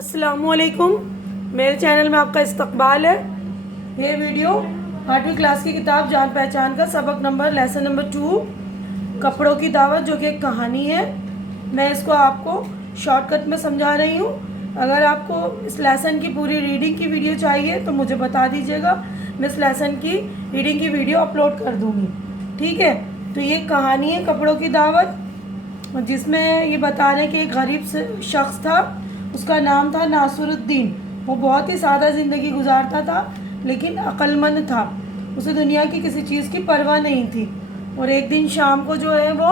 अस्सलामुअलैकुम। मेरे चैनल में आपका इस्तकबाल है। ये वीडियो 8वीं क्लास की किताब जान पहचान का सबक लेसन नंबर 2 कपड़ों की दावत, जो कि एक कहानी है। मैं इसको आपको शॉर्टकट में समझा रही हूँ। अगर आपको इस लेसन की पूरी रीडिंग की वीडियो चाहिए तो मुझे बता दीजिएगा, मैं इस लेसन की रीडिंग की वीडियो अपलोड कर दूँगी। ठीक है, तो ये कहानी है कपड़ों की दावत, जिसमें ये बता रहे हैं कि एक गरीब शख्स था, उसका नाम था नासरुद्दीन। वो बहुत ही सादा ज़िंदगी गुजारता था, लेकिन अक्लमंद था। उसे दुनिया की किसी चीज़ की परवाह नहीं थी। और एक दिन शाम को जो है वो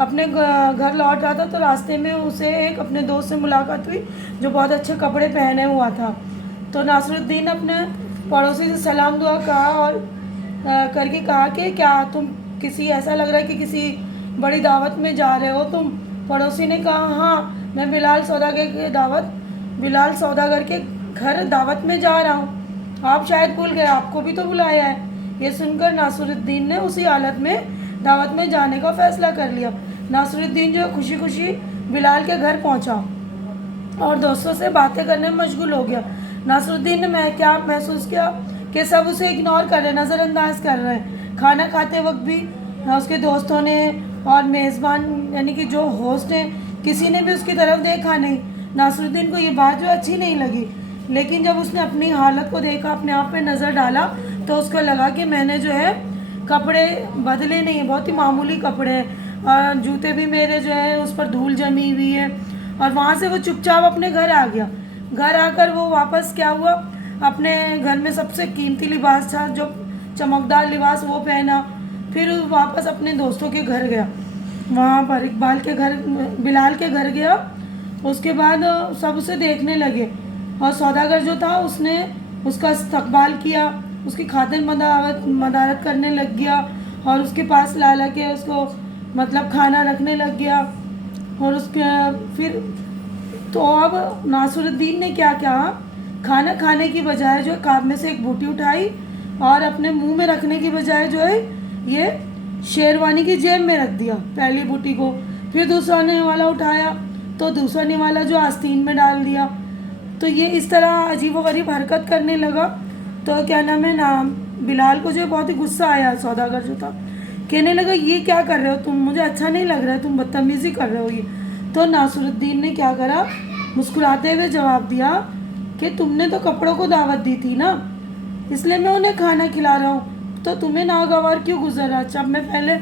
अपने घर लौट रहा था, तो रास्ते में उसे एक अपने दोस्त से मुलाकात हुई जो बहुत अच्छे कपड़े पहने हुआ था। तो नासरुद्दीन अपने पड़ोसी से सलाम दुआ कहा और करके कहा कि क्या तुम किसी ऐसा लग रहा है कि किसी बड़ी दावत में जा रहे हो तुम। पड़ोसी ने कहा, हाँ, मैं बिलाल सौदागर के घर दावत में जा रहा हूँ। आप शायद भूल गए, आपको भी तो बुलाया है। ये सुनकर नासरुद्दीन ने उसी हालत में दावत में जाने का फैसला कर लिया। नासरुद्दीन जो खुशी खुशी बिलाल के घर पहुँचा और दोस्तों से बातें करने में मशगूल हो गया। नासरुद्दीन ने क्या महसूस किया कि सब उसे इग्नोर कर रहे, नज़रअंदाज कर रहे हैं। खाना खाते वक्त भी उसके दोस्तों ने और मेज़बान यानी कि जो होस्ट हैं, किसी ने भी उसकी तरफ देखा नहीं। नासरुद्दीन को ये बात जो अच्छी नहीं लगी, लेकिन जब उसने अपनी हालत को देखा, अपने आप पे नज़र डाला, तो उसको लगा कि मैंने जो है कपड़े बदले नहीं है, बहुत ही मामूली कपड़े हैं और जूते भी मेरे जो है उस पर धूल जमी हुई है। और वहाँ से वो चुपचाप अपने घर आ गया। घर आकर वो वापस क्या हुआ, अपने घर में सबसे कीमती लिबास था, जो चमकदार लिबास, वो पहना। फिर वापस अपने दोस्तों के घर गया, वहाँ पर बिलाल के घर गया। उसके बाद सब उसे देखने लगे और सौदागर जो था उसने उसका इस्तकबाल किया, उसकी खातिर मदारत करने लग गया और उसके पास ला के उसको मतलब खाना रखने लग गया। और उसके फिर तो अब नासरुद्दीन ने क्या किया, खाना खाने की बजाय जो काब में से एक बूटी उठाई और अपने मुंह में रखने की बजाय जो है ये शेरवानी की जेब में रख दिया पहली बूटी को। फिर दूसरा निवाला उठाया तो दूसरा निवाला जो आस्तीन में डाल दिया। तो ये इस तरह अजीबोगरीब हरकत करने लगा। तो क्या नाम है, बिलाल को जो बहुत ही गुस्सा आया। सौदागर जो था कहने लगा, ये क्या कर रहे हो तुम, मुझे अच्छा नहीं लग रहा है, तुम बदतमीज़ी कर रहे हो ये। तो नासरुद्दीन ने क्या करा, मुस्कुराते हुए जवाब दिया कि तुमने तो कपड़ों को दावत दी थी ना, इसलिए मैं उन्हें खाना खिला रहा हूँ, तो तुम्हें नागवार क्यों गुजर रहा। जब मैं पहले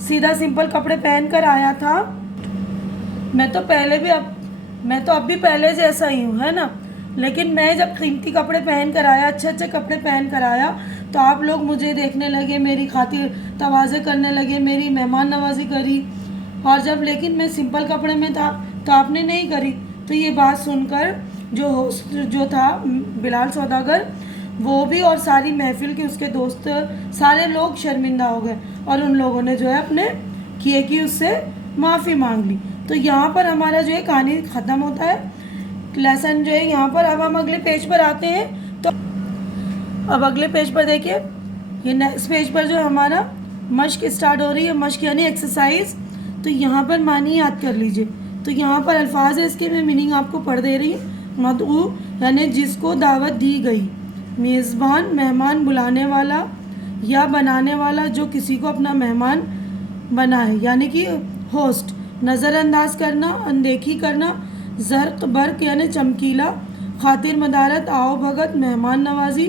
सीधा सिंपल कपड़े पहन कर आया था, मैं तो अब भी पहले जैसा ही हूँ, है ना। लेकिन मैं जब कीमती कपड़े पहन कर आया, अच्छे अच्छे कपड़े पहन कर आया, तो आप लोग मुझे देखने लगे, मेरी खातिर तवाज़े करने लगे, मेरी मेहमान नवाजी करी। और जब लेकिन मैं सिंपल कपड़े में था तो आपने नहीं करी। तो ये बात सुनकर जो होस्ट जो था बिलाल सौदागर, वो भी और सारी महफिल के उसके दोस्त सारे लोग शर्मिंदा हो गए और उन लोगों ने जो है अपने किए की उससे माफ़ी मांग ली। तो यहाँ पर हमारा जो है कहानी ख़त्म होता है, लेसन जो है यहाँ पर। अब हम अगले पेज पर आते हैं। तो अब अगले पेज पर देखिए, ये नेक्स्ट पेज पर जो हमारा मश्क स्टार्ट हो रही है, मश्क यानी एक्सरसाइज। तो यहाँ पर मानी याद कर लीजिए। तो यहाँ पर अल्फाज है, इसके मैं मीनिंग आपको पढ़ दे रही हूँ। मदऊ यानी जिसको दावत दी गई, मेज़बान मेहमान बुलाने वाला या बनाने वाला जो किसी को अपना मेहमान बनाए, यानी कि होस्ट। नज़रअंदाज करना, अनदेखी करना। ज़र्क बर्क यानी चमकीला। खातिर मदारत, आओ भगत, मेहमान नवाजी।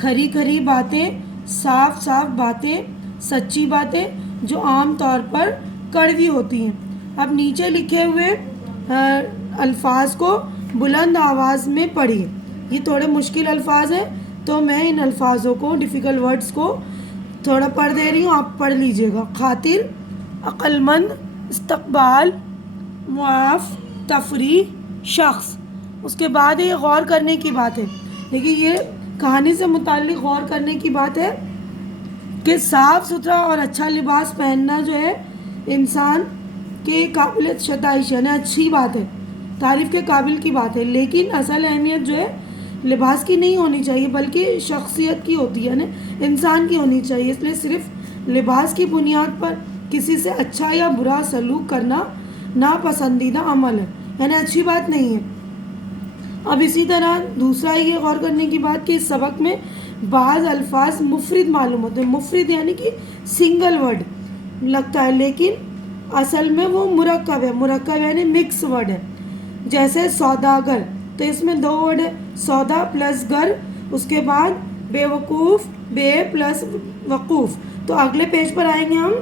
खरी खरी बातें, साफ साफ बातें, सच्ची बातें जो आम तौर पर कड़वी होती हैं। अब नीचे लिखे हुए अल्फाज को बुलंद आवाज़ में पढ़िए। ये थोड़े मुश्किल अल्फाज हैं, तो मैं इन अल्फाजों को, डिफ़िकल्ट वर्ड्स को थोड़ा पढ़ दे रही हूँ, आप पढ़ लीजिएगा। खातिर, अक्लमंद, इस्तकबाल, मुआफ़, तफरी, शख्स। उसके बाद ये गौर करने की बात है। देखिए, ये कहानी से मुताल्लिक़ गौर करने की बात है कि साफ़ सुथरा और अच्छा लिबास पहनना जो है इंसान के काबिल शताइश यानी अच्छी बात है, तारीफ़ के काबिल की बात है। लेकिन असल अहमियत जो है लिबास की नहीं होनी चाहिए, बल्कि शख्सियत की होती है, यानी इंसान की होनी चाहिए। इसलिए सिर्फ लिबास की बुनियाद पर किसी से अच्छा या बुरा सलूक करना नापसंदीदा अमल है, यानी अच्छी बात नहीं है। अब इसी तरह दूसरा ये गौर करने की बात कि इस सबक में बाज़ अल्फाज मुफरिद मालूम होते हैं। मुफरिद यानी कि सिंगल वर्ड लगता है, लेकिन असल में वो मुरक्कब है। मुरक्कब यानी मिक्स वर्ड है। जैसे सौदागर, तो इसमें दो वर्ड है, सौदा प्लस गर, उसके बाद बेवकूफ़, बे प्लस वकूफ़। तो अगले पेज पर आएंगे हम।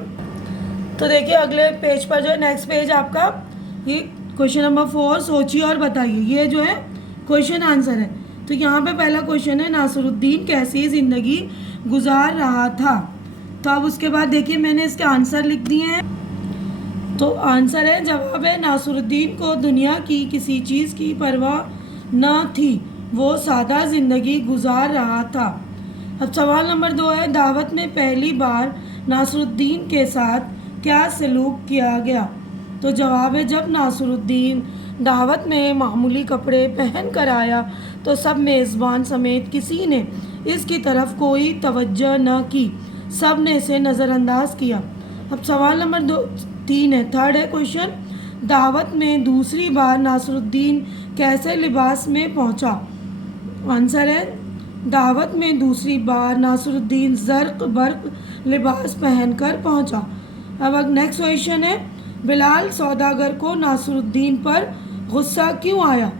तो देखिए अगले पेज पर जो है, नेक्स्ट पेज आपका ये क्वेश्चन नंबर 4, सोचिए और बताइए। ये जो है क्वेश्चन आंसर है। तो यहाँ पे पहला क्वेश्चन है, नासिरुद्दीन कैसी ज़िंदगी गुजार रहा था। तो अब उसके बाद देखिए मैंने इसके आंसर लिख दिए हैं। तो आंसर है, जवाब है, नासिरुद्दीन को दुनिया की किसी चीज़ की परवाह न थी, वो सादा ज़िंदगी गुजार रहा था। अब सवाल नंबर 2 है, दावत में पहली बार नासिरुद्दीन के साथ क्या सलूक किया गया। तो जवाब है, जब नासिरुद्दीन दावत में मामूली कपड़े पहन कर आया तो सब मेज़बान समेत किसी ने इसकी तरफ कोई तवज्जो न की, सब ने इसे नज़रअंदाज किया। अब सवाल नंबर 3 है, थर्ड है क्वेश्चन, दावत में दूसरी बार नासिरुद्दीन कैसे लिबास में पहुंचा। आंसर है, दावत में दूसरी बार नासिरुद्दीन ज़र्क बर्क लिबास पहनकर पहुंचा। अब नेक्स्ट क्वेश्चन है, बिलाल सौदागर को नासिरुद्दीन पर गुस्सा क्यों आया।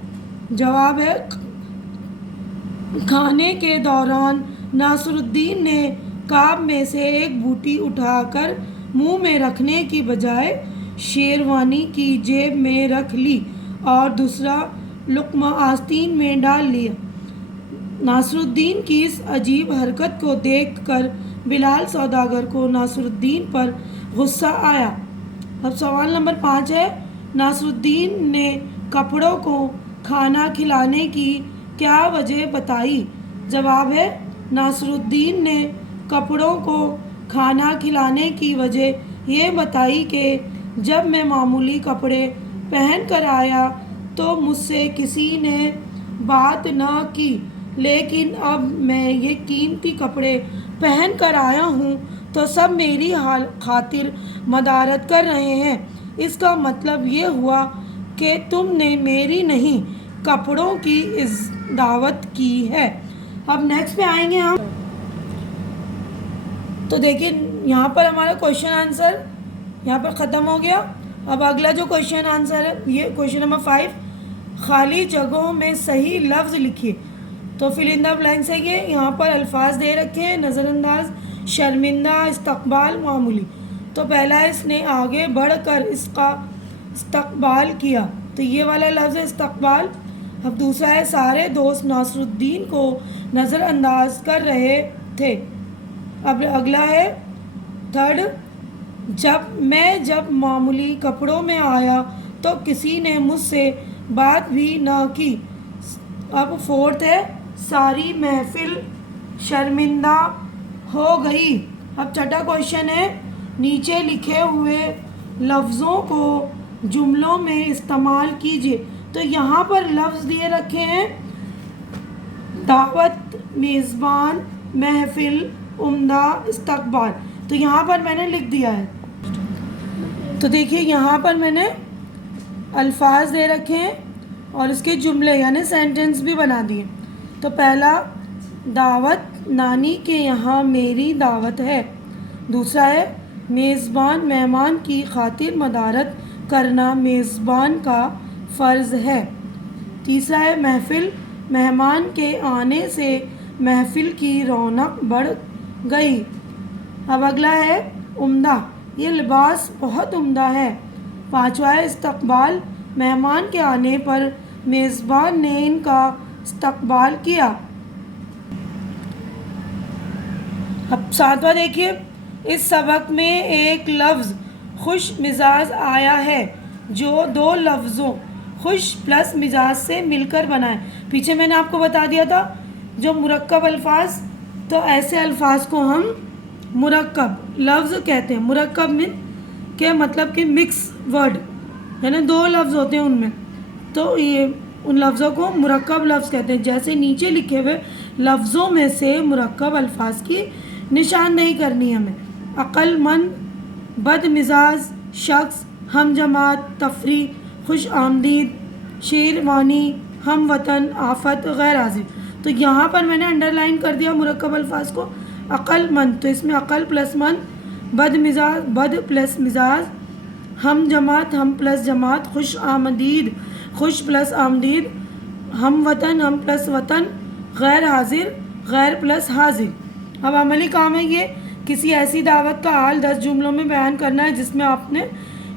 जवाब है, खाने के दौरान नासिरुद्दीन ने काब में से एक बूटी उठाकर मुंह में रखने की बजाय शेरवानी की जेब में रख ली और दूसरा लुक्मा आस्तीन में डाल लिया। नासिरुद्दीन की इस अजीब हरकत को देखकर बिलाल सौदागर को नासिरुद्दीन पर गुस्सा आया। अब सवाल नंबर 5 है, नासिरुद्दीन ने कपड़ों को खाना खिलाने की क्या वजह बताई। जवाब है, नासिरुद्दीन ने कपड़ों को खाना खिलाने की वजह ये बताई कि जब मैं मामूली कपड़े पहन कर आया तो मुझसे किसी ने बात न की, लेकिन अब मैं ये कीमती कपड़े पहन कर आया हूँ तो सब मेरी खातिर मदारत कर रहे हैं। इसका मतलब ये हुआ कि तुमने मेरी नहीं कपड़ों की इस दावत की है। अब नेक्स्ट पे आएंगे हम। तो देखिए यहाँ पर हमारा क्वेश्चन आंसर यहाँ पर ख़त्म हो गया। अब अगला जो क्वेश्चन आंसर है, ये क्वेश्चन नंबर 5, खाली जगहों में सही लफ्ज़ लिखिए। तो फिल इन द ब्लैंक्स है ये, यहाँ पर अल्फाज दे रखे हैं, नज़रअंदाज, शर्मिंदा, इस्तकबाल, मामूली। तो पहला है, इसने आगे बढ़कर इसका इस्तकबाल किया, तो ये वाला लफ्ज़ है इस्तकबाल। अब दूसरा है, सारे दोस्त नासिरुद्दीन को नज़रअंदाज कर रहे थे। अब अगला है थर्ड, जब मामूली कपड़ों में आया तो किसी ने मुझसे बात भी न की। अब फोर्थ है, सारी महफिल शर्मिंदा हो गई। अब छठा क्वेश्चन है, नीचे लिखे हुए लफ्ज़ों को जुमलों में इस्तेमाल कीजिए। तो यहाँ पर लफ्ज़ दिए रखे हैं, दावत, मेज़बान, महफिल, उम्दा, इस्तकबाल। तो यहाँ पर मैंने लिख दिया है। तो देखिए यहाँ पर मैंने अल्फाज दे रखे हैं और इसके जुमले यानी सेंटेंस भी बना दिए। तो पहला, दावत, नानी के यहाँ मेरी दावत है। दूसरा है, मेज़बान, मेहमान की खातिर मदारत करना मेज़बान का फ़र्ज़ है। तीसरा है, महफिल, मेहमान के आने से महफिल की रौनक बढ़ गई। अब अगला है उम्दा, ये लिबास बहुत उम्दा है। पांचवा है इस्तकबाल, मेहमान के आने पर मेज़बान ने इनका इस्तकबाल किया। अब सातवां देखिए, इस सबक में एक लफ्ज़ खुश मिजाज आया है जो दो लफ्ज़ों खुश प्लस मिजाज से मिलकर बना है। पीछे मैंने आपको बता दिया था जो मुरक्कब अल्फाज, तो ऐसे अल्फाज को हम मुरक्कब लफ्ज़ कहते हैं। मुरक्कब में क्या मतलब कि मिक्स वर्ड, यानी दो लफ्ज़ होते हैं उनमें, तो ये उन लफ्ज़ों को मुरक्कब लफ्ज़ कहते हैं। जैसे नीचे लिखे हुए लफ्ज़ों में से मुरक्कब अल्फाज की निशानदेही करनी है हमें। अक्लमंद, बदमिजाज शख्स, हम जमात, तफरी, खुश आमदीद, शेरवानी, हम वतन, आफत, गैर हाजिर। तो यहाँ पर मैंने अंडरलाइन कर दिया मुरक्कब अल्फाज को। अक्लमंद, तो इसमें अकल प्लस मंद, बद मिजाज, बद प्लस मिजाज, हम जमात, हम प्लस जमात, खुश आमदीद, खुश प्लस आमदीद, हम वतन, हम प्लस वतन, गैर हाजिर, गैर प्लस हाजिर। अब अमली काम है ये, किसी ऐसी दावत का हाल 10 जुमलों में बयान करना है जिसमें आपने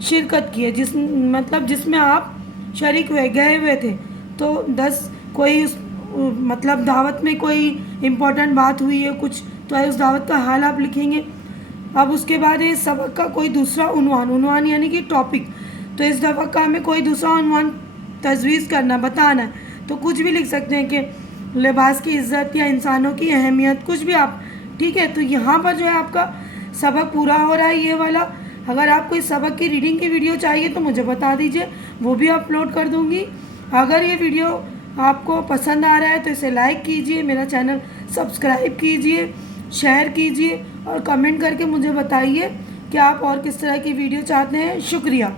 शिरकत की है, जिसमें आप शरीक हुए, गए हुए थे। तो 10 कोई उस मतलब दावत में कोई इम्पोर्टेंट बात हुई है कुछ, तो उस दावत का हाल आप लिखेंगे। अब उसके बाद इस सबक का कोई दूसरा उन्वान यानी कि टॉपिक, तो इस सबक का हमें कोई दूसरा उन्वान तजवीज़ करना, बताना है। तो कुछ भी लिख सकते हैं कि लिबास की इज़्ज़त या इंसानों की अहमियत, कुछ भी आप, ठीक है। तो यहाँ पर जो है आपका सबक पूरा हो रहा है ये वाला। अगर आपको इस सबक की रीडिंग की वीडियो चाहिए तो मुझे बता दीजिए, वो भी अपलोड कर दूँगी। अगर ये वीडियो आपको पसंद आ रहा है तो इसे लाइक कीजिए, मेरा चैनल सब्सक्राइब कीजिए, शेयर कीजिए और कमेंट करके मुझे बताइए कि आप और किस तरह की वीडियो चाहते हैं। शुक्रिया।